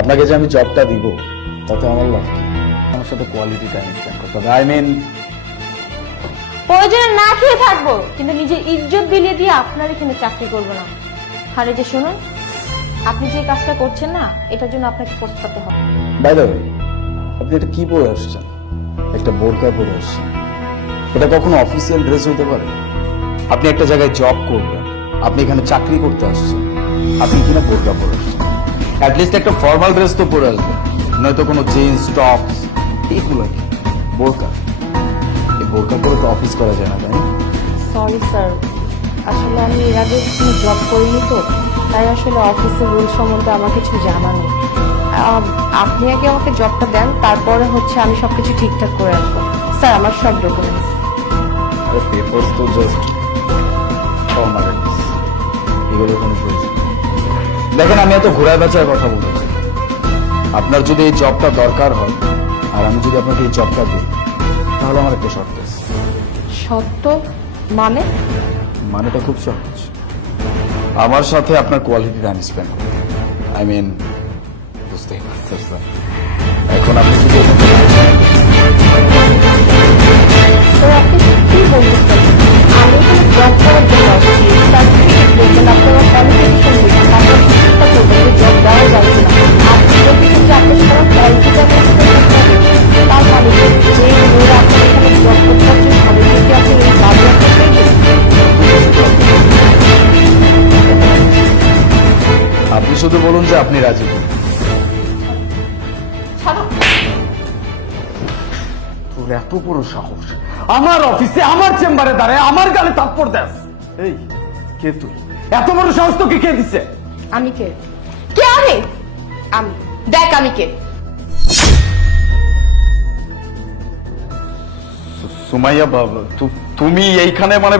আপনাকে যে আমি জবটা দিব তাতে আমার লাভ কি? আমার সাথে কোয়ালিটি টাইম স্পেন্ড করতে হবে। প্রয়োজনে না খেয়ে থাকবো, কিন্তু নিজের ইজ্জত বিলিয়ে দিয়ে আপনার এখানে চাকরি করবো না। আরে যে শুনুন, আপনি যে কাজটা করছেন না, এটার জন্য আপনাকে পস্তাতে হবে। বাই দ্য ওয়ে, আপনি এটা কি পরে আসছেন? একটা বোরকা পরে আসছেন। এটা কখনো অফিসিয়াল ড্রেস হতে পারে? আপনি একটা জায়গায় জব করবেন, আপনি এখানে চাকরি করতে আসছেন, আপনি কিনা বোরকা পরে আসছেন। অ্যাটলিস্ট একটা ফর্মাল ড্রেস তো পরে আসবেন, নয়তো কোনো জিন্স টপস এগুলো কি? বোরকা, এই বোরকা পরে তো অফিস করা যায় না, তাই না? সরি স্যার, আসলে আমি এর আগে কোনো জব করিনি তো, তাই আসলে অফিসের রুল সম্বন্ধে আমার কিছু জানা নেই। আপনি আগে আমাকে জবটা দেন, তারপরে হচ্ছে আমি সবকিছু ঠিকঠাক করে আসবো। স্যার, আমার সব ডকুমেন্টস। আরে পেপারস তো জাস্ট ফর্মালিটিস, এগুলো কোনো প্রয়োজন নেই। দেখেন, আমি এত ঘোরায় বেচায় কথা বলেছি। আপনার যদি এই জবটা দরকার হয় আর আমি যদি আপনাকে এই জবটা দিই, তাহলে আমার একটা শর্ত আছে। সত্য মানে? মানেটা খুব সহজ। আমার সাথে আপনার কোয়ালিটি টাইম স্পেন্ড করতে, বুঝতেই পারতেছেন। এখন আপনি যদি স্যার, আপনি কি বলতে চান? আমি এখানে জব করার জন্য আসছি, সার্টিফিকেট দেখবেন, আপনারা কোয়ালিফিকেশন দেখবেন, তারপর চিন্তা করবেন যে জব দেওয়া যাবে না। আপনি যদি হচ্ছে আপনার সবার কোয়ালিটিটা তার মানে যে রোল আপনি এখানে জব করতে পারছেন, সবাইকে কি আপনি এই কাজে আপনি শুধু বলুন যে আপনি রাজি। তোর এত বড় সাহস, আমার অফিসে আমার চেম্বারে দাঁড়ায় আমার গালে থাপ্পড় দেস? এই কে তুই? এত বড় সাহস তোকে কে দিছে? আমি কে? কে আমি? আমি দেখ আমি কে। সুমাইয়া বাবা, তুমি এইখানে মানে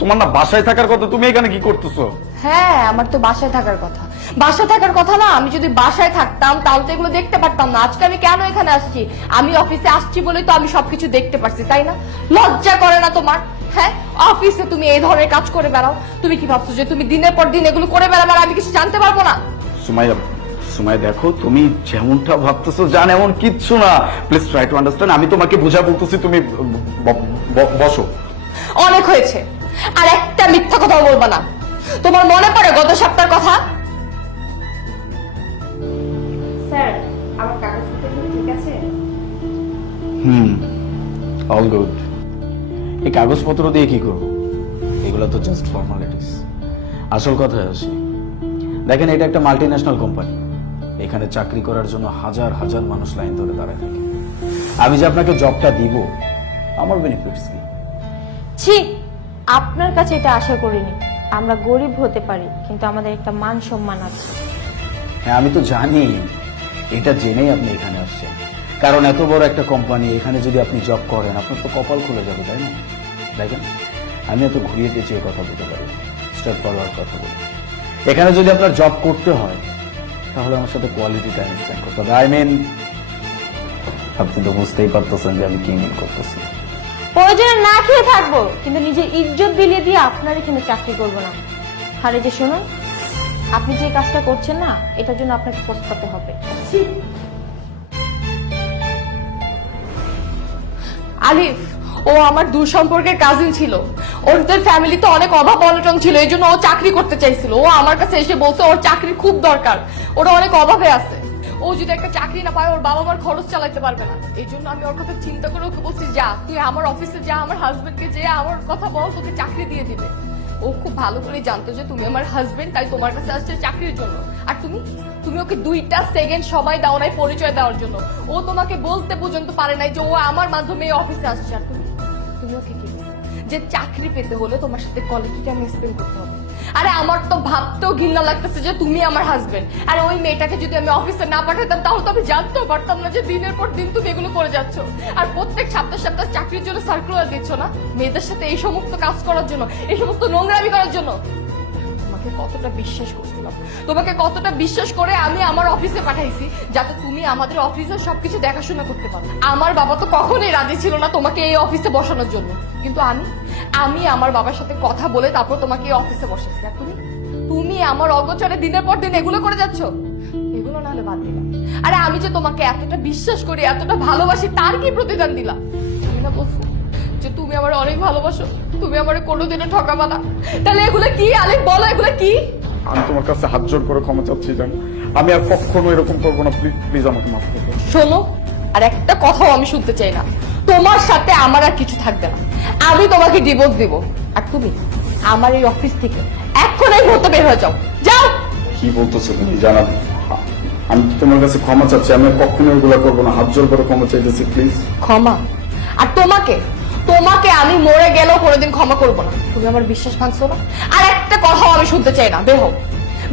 তোমার না বাসায় থাকার কথা, তুমি এখানে কি করতেছো? হ্যাঁ, আমার তো বাসায় থাকার কথা। বাসায় থাকার কথা না, আমি যদি বাসায় থাকতাম তাহলে তো এগুলো দেখতে পারতাম না। আজকে আমি কেন এখানে আসছি? আমি অফিসে আসছি বলেই তো আমি সবকিছু দেখতে পারছি, তাই না? লজ্জা করে না তোমার? হ্যাঁ, অফিসে তুমি এই ধরনের কাজ করে বেড়াও। তুমি কি ভাবছো যে তুমি দিনের পর দিন এগুলো করে বেড়াবে আর আমি কিছু জানতে পারবো না? সুমাইয়া, দেখো, তুমি যেমনটা ভাবতেছো জান এমন কিচ্ছু না। Please try to understand. আমি তোমাকে বোঝা বলতেছি, তুমি বসো। অনেক হয়েছে, আর একটা মিথ্যা কথা বলবা না। তোমার মনে পড়ে গত সপ্তাহের কথা? স্যার, আমার কাগজপত্র ঠিক আছে? All good. এই কাগজপত্র দিয়ে কি করবো? এগুলো তো জাস্ট ফর্মালিটিস। আসল কথায় আসি, দেখেন, এটা একটা মাল্টি ন্যাশনাল কোম্পানি। এখানে চাকরি করার জন্য হাজার হাজার মানুষ লাইন ধরে দাঁড়ায় থাকে। আমি যে আপনাকে জবটা দিব, আমার বেনিফিটস কি? ছি, আপনার কাছে এটা আশা করিনি। আমরা গরিব হতে পারি, কিন্তু আমাদের একটা মান সম্মান আছে। হ্যাঁ, আমি তো জানি। এটা জেনেই আপনি এখানে আসছেন, কারণ এত বড় একটা কোম্পানি, এখানে যদি আপনি জব করেন আপনার তো কপাল খুলে যাবে, তাই না? দেখেন, আমি এত ঘুরিয়ে পেঁচিয়ে কথা বলতে পারি, স্ট্রেট ফরওয়ার্ড কথা বলি। এখানে যদি আপনার জব করতে হয় তাহলে আমার সাথে কোয়ালিটি টাইম স্পেন্ড করতে হবে। আপনি তো বুঝতেই পারতেছেন যে আমি কি মিন করতেছি। প্রয়োজনে না খেয়ে থাকবো, কিন্তু নিজের ইজ্জত বিলিয়ে দিয়ে আপনার এখানে চাকরি করবো না। আরে যে শুনুন, আপনি যে কাজটা করছেন না, এটার জন্য আপনাকে পস্তাতে হবে। আলিফ, ও আমার দূর সম্পর্কের কাজিন ছিল। ওদের ফ্যামিলিতে অনেক অভাব অনটন ছিল, এই জন্য ও চাকরি করতে চাইছিল। ও আমার কাছে এসে বলছে ওর চাকরির খুব দরকার, ওরা অনেক অভাবে আছে। ও যদি একটা চাকরি না পায় ওর বাবা মার খরচ চালাতে পারবে না। এই জন্য আমি ওর কথা চিন্তা করে ওকে বলছি, যা তুই আমার অফিসে যা, আমার হাজবেন্ডকে যে আমার কথা বল, তোকে চাকরি দিয়ে দিবে। ও খুব ভালো করে জানতো যে তুমি আমার হাজবেন্ড, তাই তোমার কাছে আসছে চাকরির জন্য। আর তুমি ওকে 2টা সেকেন্ড সময় দাও নাই পরিচয় দেওয়ার জন্য। ও তোমাকে বলতে পর্যন্ত পারে নাই যে ও আমার মাধ্যমে এই অফিসে আসছে। আর তুমি ওকে কি বলো? যে চাকরি পেতে হলে তোমার সাথে কোয়ালিটি টাইম স্পেন্ড করতে হবে। আরে আমার তো ভাবতেও ঘৃণা লাগতেছে যে তুমি আমার হাজবেন্ড, আর ওই মেয়েটাকে যদি আমি অফিসে না পাঠাতাম তাহলে তো আমি জানতেও পারতাম না যে দিনের পর দিন তুমি এগুলো করে যাচ্ছ। আর প্রত্যেক সপ্তাহে চাকরির জন্য সার্কুলার দিচ্ছ না মেয়েদের সাথে এই সমস্ত কাজ করার জন্য, এই সমস্ত নোংরামি করার জন্য। তোমাকে কতটা বিশ্বাস করছিলাম, তোমাকে কতটা বিশ্বাস করে আমি আমার অফিসে পাঠাইছি যাতে তুমি আমাদের অফিসের সবকিছু দেখাশোনা করতে পারো। আমার বাবা তো কখনোই রাজি ছিল না তোমাকে এই অফিসে বসানোর জন্য, কিন্তু আমি আমার বাবার সাথে কথা বলে তারপর তোমাকে এই অফিসে বসাইছি। আর তুমি আমার অগোচরে দিনের পর দিন এগুলো করে যাচ্ছ। এগুলো না হলে বাদ দিলাম, আরে আমি যে তোমাকে এতটা বিশ্বাস করি, এতটা ভালোবাসি, তার কি প্রতিদান দিলাম? তুমি না বলছো যে তুমি আমার অনেক ভালোবাসো, তুমি আমার কোনোদিনও ঠকাবা না, তাহলে এগুলো কি আলিফ বলো, এগুলো কি? আমি তোমার কাছে হাত জোর করে ক্ষমা চাচ্ছি জান, আমি আর কখনো এরকম করবো না, প্লিজ প্লিজ আমাকে মাফ করে দাও। শোনো, আর একটা কথাও আমি শুনতে চাই না, তোমার সাথে আমার আর কিছু থাকবে না, আমি তোমাকে ডিভোর্স দিব। আর তুমি আমার এই অফিস থেকে এখন এই মুহূর্তে বের হয়ে যাও, যাও। কি বলতেছো তুমি জানা? আমি তো তোমার কাছে ক্ষমা চাচ্ছি, আমি আর কখনো এগুলো করবো না, হাত জোর করে ক্ষমা চাইতেছি প্লিজ। ক্ষমা? আর তোমাকে তোমাকে আমি মরে গেলেও কোনোদিন ক্ষমা করবো না, তুমি আমার বিশ্বাস ভাঙছো না। আর একটা কথাও আমি শুনতে চাই না, বের হও,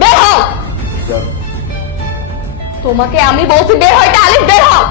বের হও। তোমাকে আমি বলছি বের হইতে, আলিফ বের হও।